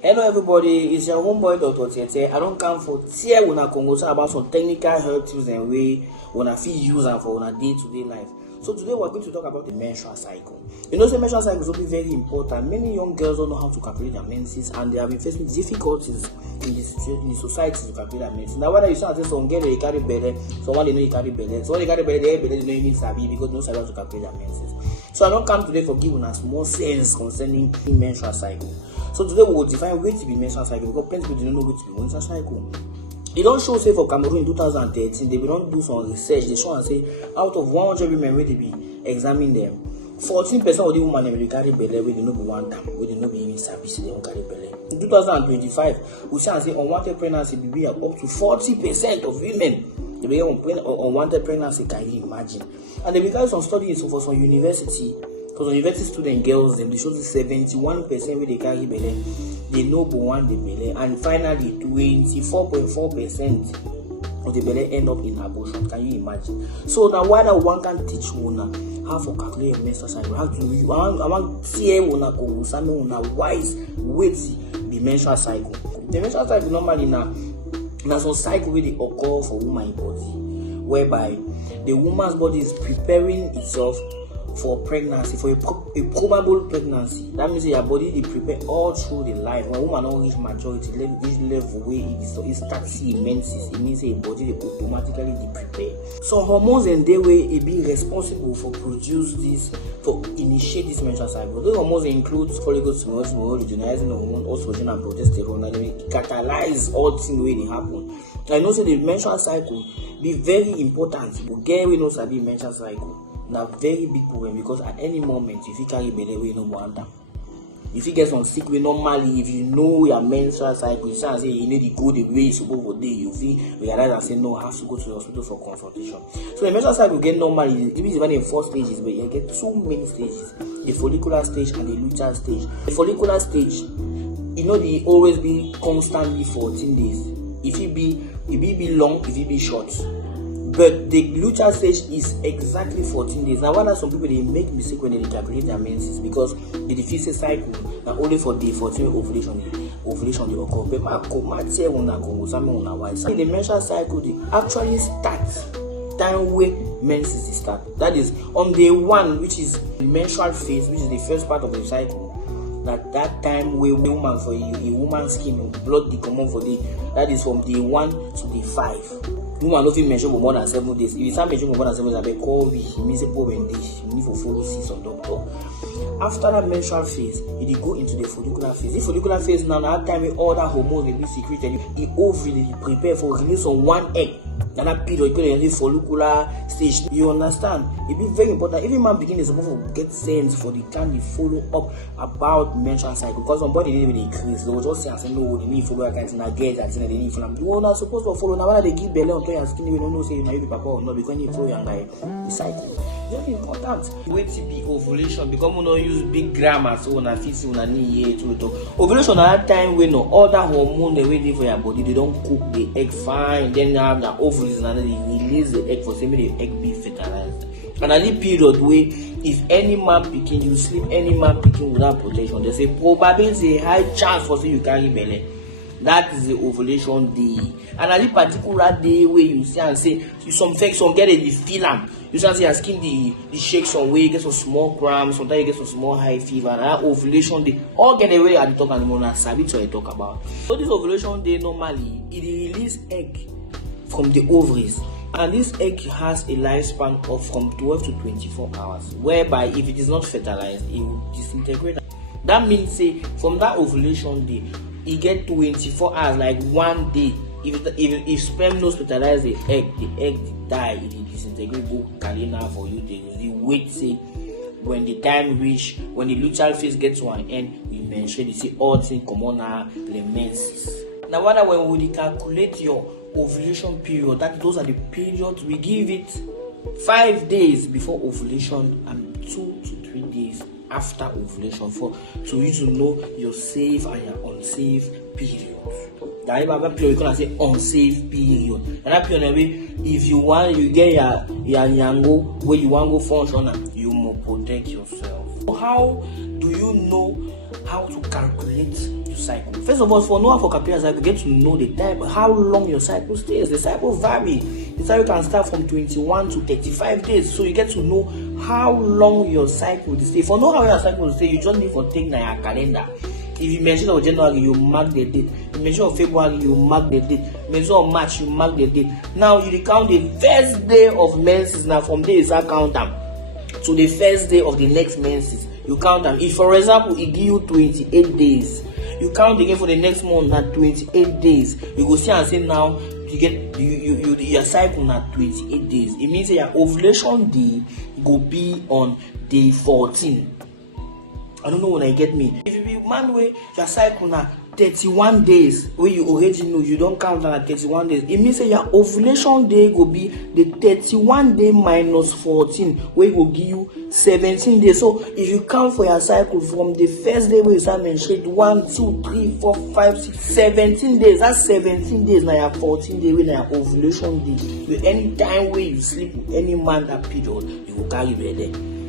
Hello everybody, it's your homeboy Dr. Tete. I don't come for tear when I converse about some technical health tips and way when I feel use and for our day-to-day life. So today we're going to talk about the menstrual cycle. You know, the menstrual cycle is really very important. Many young girls don't know how to calculate their menses and they have been facing difficulties in the society to calculate their menses. Now whether you say some girl they carry belly, someone they know you carry belly, so when they carry belly, they don't even sabi because they don't sabi how to calculate their menses. So I don't come today for giving us more sense concerning the menstrual cycle. So today we will define what to be menstrual cycle because plenty people don't know what to be menstrual cycle. It don't show say for Cameroon in 2013 they don't do some research. They show and say out of 100 women where they be examining them, 14% of the women they carry belly where they no be one time, where they no be even sabi say they don't carry belly. In 2025 we see and say unwanted pregnancy be up to 40% of women. They be unwanted pregnancy. Can you imagine? And they began some studies for some university. For some university student girls, they show 71% where they carry belly, they know but one the belly, and finally 24.4% of the belly end up in abortion. Can you imagine? So now why that one can teach one how to calculate a menstrual cycle, how to use I want see one wise way the menstrual cycle. The menstrual cycle normally now some cycle where they occur for woman body, whereby the woman's body is preparing itself for pregnancy, for a probable pregnancy. That means your body is prepared all through the life. When a woman don't reach maturity, this level where it starts seeing menses, it means your body is automatically prepared. So hormones and they way it be responsible for produce this, for initiate this menstrual cycle. Those hormones include follicle stimulus, luteinizing hormone, estrogen and progesterone, and they catalyze all things where they happen. I know so the menstrual cycle be very important. But girl we know sabi menstrual cycle. Now very big problem because at any moment if you carry belly we no want them. If you get some sick way normally, if you know your menstrual cycle, you say you need to go the way you supposed to day, you feel realize and say no, I have to go to the hospital for consultation. So the menstrual cycle get normally it is even in 4 stages, but you get 2 main stages: the follicular stage and the luteal stage. The follicular stage, you know, they always be constantly 14 days. If it be long, if it be short. But the luteal stage is exactly 14 days. Now, why are some people they make mistake when they calculate their menses because the diffuse cycle now only for day 14 ovulation they occur. But the menstrual cycle they actually start time where menses start. That is on day 1, which is the menstrual phase, which is the first part of the cycle. That time where woman for a woman's skin blood the common for day. That is from day 1 to day 5. Woman don't feel mention for more than 7 days. If you start mention for more than 7 days, I be call we. It means a problem day. You need to follow see some doctor. After that menstrual phase, it go into the follicular phase. The follicular phase now that time when all that hormones will be secreted, the ovary prepare for release on one egg. And that period you the follicular stage. You understand? It be very important. Every man begin is supposed to get sense for the time they follow up about menstrual cycle. Because somebody didn't really increase. They will just say and say no, they need to follow a kind of get and they need to follow. You are not supposed to follow. Now whether they give belly on your skin, we don't know say you be papa or not because you follow and like the cycle. Very important. Wait to be ovulation because we don't use big grammar so when I feel so when I need to talk. Ovulation at that time when no other hormone they wait for your body, they don't cook the egg fine, then they have the ovaries and they release the egg for say the egg be fertilized. And at the period where if any man picking you sleep any man picking without protection, they say probably say high chance for say you carry belly. That is the ovulation day. And at the particular day where you see and say some get a feel them. You see and say your skin the shake some way, you get some small cramps, sometimes you get some small high fever, and that ovulation day all get away at the talk and the morning sabi to talk about. So this ovulation day normally it release egg from the ovaries. And this egg has a lifespan of from 12 to 24 hours, whereby if it is not fertilized, it will disintegrate. That means say from that ovulation day, it get 24 hours, like 1 day. If sperm no fertilize the egg die, it disintegrate go carina for you. The wait say when the time reach, when the luteal phase gets to an end, we mention you see all things common the menses. Now whether when we calculate your ovulation period, that those are the periods we give it 5 days before ovulation and 2 to 3 days after ovulation for so you to know your safe and your unsafe periods. That period you can say unsafe period. And that period if you want you get your yango where you want go function, you must protect yourself. How do you know how to calculate your cycle. First of all, for know how to calculate your cycle, get to know the type, how long your cycle stays. The cycle vary. The cycle can start from 21 to 35 days. So you get to know how long your cycle will stay. For know how your cycle will stay, you just need to take your calendar. If you mention of January, you mark the date. If you mention of February, you mark the date. If you mention of March, you mark the date. Now you count the first day of menses. Now from there, you start count them to the first day of the next menses. You count them. If, for example, it give you 28 days, you count again for the next month at 28 days. You go see and say now you get your cycle at 28 days. It means that your ovulation day will be on day 14. I don't know when I get me. If you be man way your cycle now 31 days, where you already know you don't count that at 31 days, it means that your ovulation day will be the 31 day minus 14, where it will give you 17 days. So if you count for your cycle from the first day where you start menstruate, 1, 2, 3, 4, 5, 6, 17 days. That's 17 days now your 14 days when your ovulation day. Any time where you sleep with any man that period, you will carry there.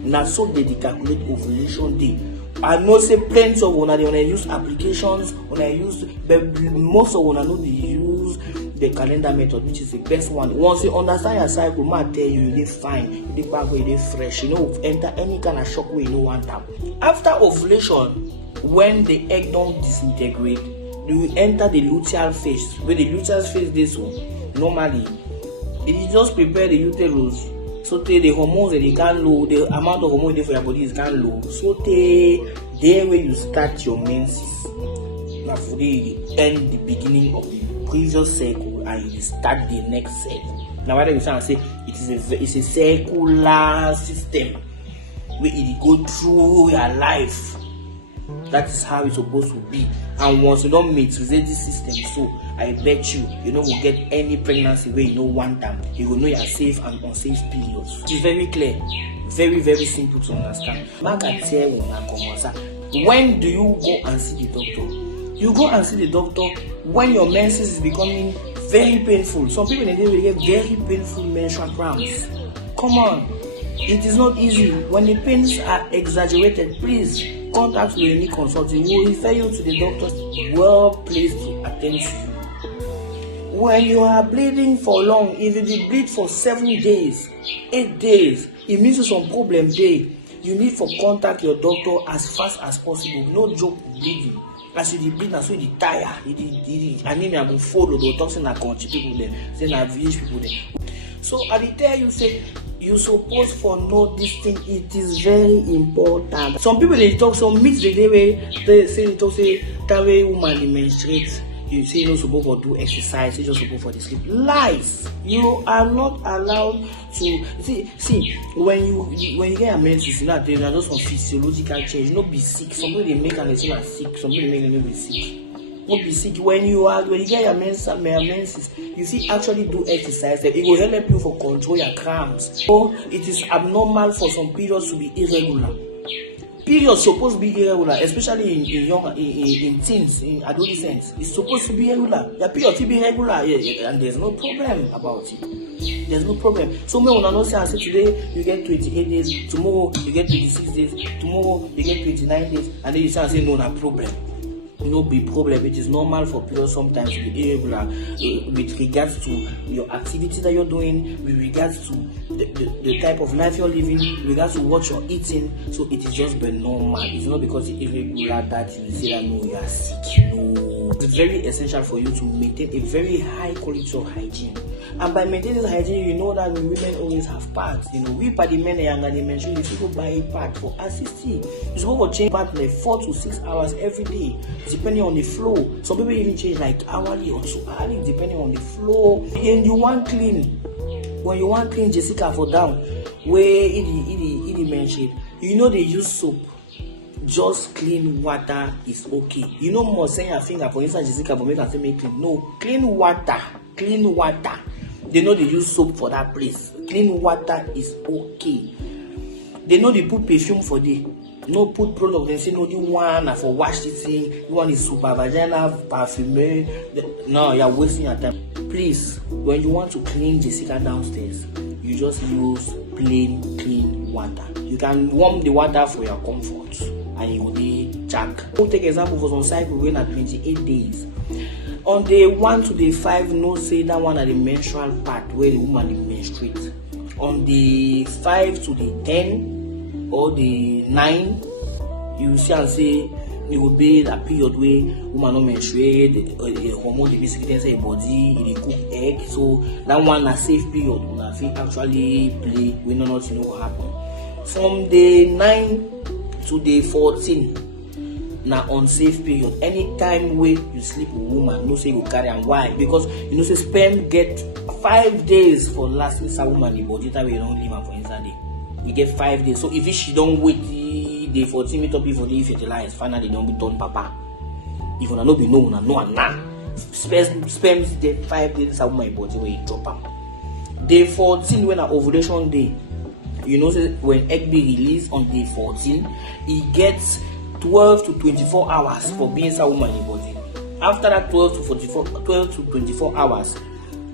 Now so they calculate ovulation day. I know say plenty of when I use applications, when I use, but most of when I know they use the calendar method, which is the best one. Once you understand your cycle, man tell you they fine, you dey back where they fresh, you know, enter any kind of shock where you don't want them. After ovulation, when the egg don't disintegrate, you enter the luteal phase. When the luteal phase this one, normally it just prepare the uterus. So the hormones that they can low, the amount of hormones for your body is can low. So there where you start your menses. Now for the end the beginning of the previous cycle and you start the next cycle. Now what I say it's a circular system where it go through your life. That is how it's supposed to be. And once you don't mix with this system, so I bet you know will get any pregnancy where you don't want them. You will know your safe and unsafe periods. It's very clear, very, very simple to understand. When do you go and see the doctor? You go and see the doctor when your menses is becoming very painful. Some people in the day will get very painful menstrual cramps. Come on, it is not easy. When the pains are exaggerated, please contact with any consultant. We will refer you to the doctor well placed to attend to you. When you are bleeding for long, if you bleed for 7 days, 8 days, it means some problem there. You need to contact your doctor as fast as possible. No joke bleeding. As you bleed, as you tire, anemia will follow the toxin that country people there, say na village people there. So I will tell you, say you supposed for know this thing. It is very important. Some people they talk so mix the day way they say that way woman they menstruate. You say you're not supposed to do exercise, you're just supposed for the sleep. Lies. You are not allowed to see when you get a menses, you know there are just some physiological change. Not be sick. Some people they make and they say are sick, some people make them be sick. Not be sick. When you get your menses, you see actually do exercise, it will help you for control your cramps. So it is abnormal for some periods to be irregular. Periods supposed to be irregular, especially in teens, in adolescents. It's supposed to be irregular. Your period will be regular, and there's no problem about it. There's no problem. So when I know say today you get 28 days, tomorrow you get 26 days, tomorrow you get 29 days, and then you say no problem. No big problem. It is normal for periods sometimes to be irregular with regards to your activity that you're doing, with regards to the type of life you're living, with regards to what you're eating. So it is just been normal. It's not because it's irregular that you say that no, you are sick. No. It's very essential for you to maintain a very high quality of hygiene. And by maintaining hygiene, you know that women always have pads. You know, we the men and younger, they mention you people buy a pad for assisting. You're supposed to change pad like 4 to 6 hours every day, depending on the flow. Some people even change like hourly or so hourly, depending on the flow. And you want clean. When you want clean Jessica for down, where it mentioned, you know they use soap. Just clean water is okay. You know more saying a finger for instance Jessica for make her say make clean. No, clean water. Clean water. They know they use soap for that place. Clean water is okay. They know they put perfume for the no put product. They say no, you want for wash this thing. You want is super vaginal perfume. No, you're wasting your time. Please, when you want to clean Jessica downstairs, you just use plain clean water. You can warm the water for your comfort. and you go dey jack. We'll take example for some cycle wey na 28 days. On day 1 to day 5, no say that one at the menstrual part where the woman dey menstruate. On day 5 to day 10 or the 9, you see and say it will be a period where woman no menstruate, the hormone dey basically inside your body, it dey cook egg. So that one a safe period. Una fit actually play when nothing will happen. From day 9 to day 14, na unsafe period. Anytime wey you sleep with woman, no say you go carry am. Why? Because you know say sperm get 5 days for last inside woman the body. That way you don't leave am for inside there. You get 5 days. So if she don't wait day 14, meet up for the fertilize, finally don't be done papa. If una no be know, una know and now. Sperm get 5 days inside woman body where you drop am. Day 14 when an ovulation day, you know say when egg be released on day 14, it gets 12 to 24 hours for being inside woman body. After that 12 to 24 hours,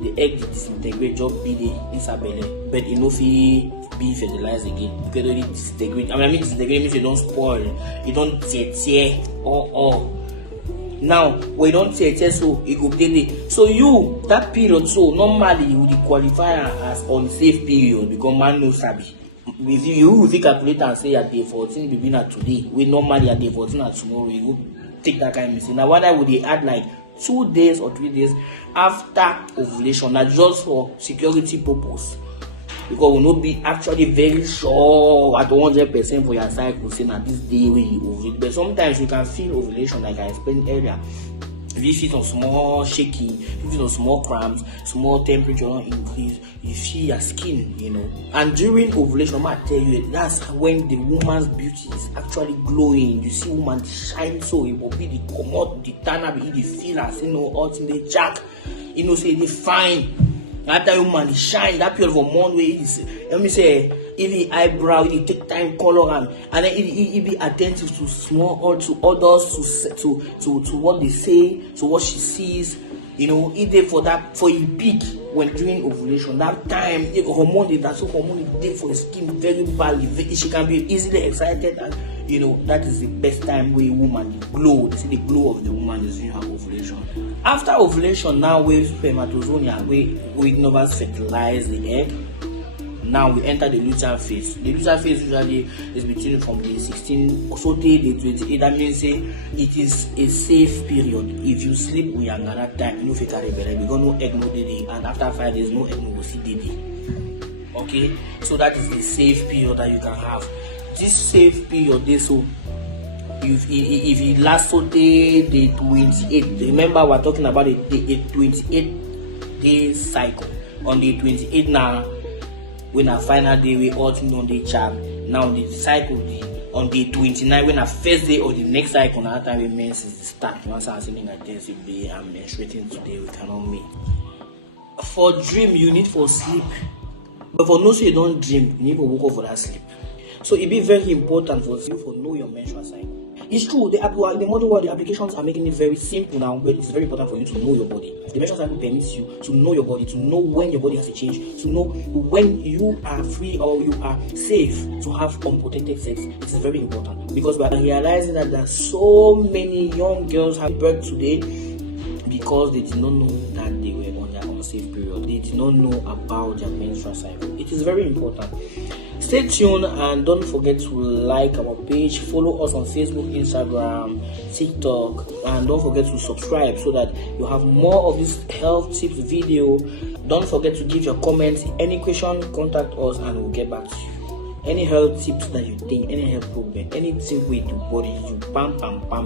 the egg disintegrate, just be the inside belly, but it no fit be fertilized again because it disintegrate. I mean disintegrate means you don't spoil, you don't tear or. Now when you don't tear so it go daily. So you that period so normally you would qualify as unsafe period because man no sabi. If you calculate and say at day 14 begin at today, we normally at day 14 at tomorrow, you go take that kind of mistake. Now whether would they add like 2 days or 3 days after ovulation, not just for security purpose, because we will not be actually very sure at 100% for your cycle saying that this day when you ovulate. But sometimes you can feel ovulation like I explained earlier. If you feel some small shaking, if you feel some small cramps, small temperature increase, you see your skin, you know. And during ovulation, I tell you, that's when the woman's beauty is actually glowing. You see woman shine so it will be the commode, the tanner, the feel as you know, all in the jack, you know, say they fine. After woman shine that period for month where it is, let me say, if the eyebrow, it take time color and then it be attentive to small or to others to what they say, to what she sees, you know, either for that for a peak when during ovulation, that time the hormone that's so hormone is for the skin very badly. She can be easily excited and you know that is the best time where woman glow. They say the glow of the woman is during her ovulation. After ovulation, now with spermatozoa, we never fertilize the egg. Now we enter the luteal phase. The luteal phase usually is between from day 16 or so day 28. That means say it is a safe period. If you sleep with another time, you know if you carry belly because no egg no day, and after 5 days no egg no see day. Okay, so that is the safe period that you can have. This safe period is so if it lasts so day 28. Remember we're talking about a 28 day cycle. On day 28 now, when a final day we all on the chart. Now the cycle on day 29 when a first day or the next cycle now time we mens is the start. Once I'm saying like this, I'm menstruating today, we cannot meet. For dream you need for sleep. But for no so you don't dream, you need to wake up for that sleep. So it be very important for you to know your menstrual cycle. It's true, the modern world, the applications are making it very simple now, but it's very important for you to know your body. The menstrual cycle permits you to know your body, to know when your body has to change, to know when you are free or you are safe to have unprotected sex. It is very important because we are realizing that there are so many young girls have birth today because they did not know that they were on their unsafe period. They did not know about their menstrual cycle. It is very important. Stay tuned and don't forget to like our page, follow us on Facebook, Instagram, TikTok, and don't forget to subscribe so that you have more of this health tips video. Don't forget to give your comments. Any question, contact us and we'll get back to you. Any health tips that you think, any health problem, anything with your body, you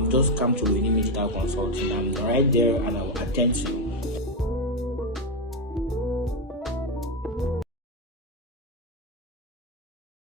just come to any medical consultant. I'm right there and I will attend to you.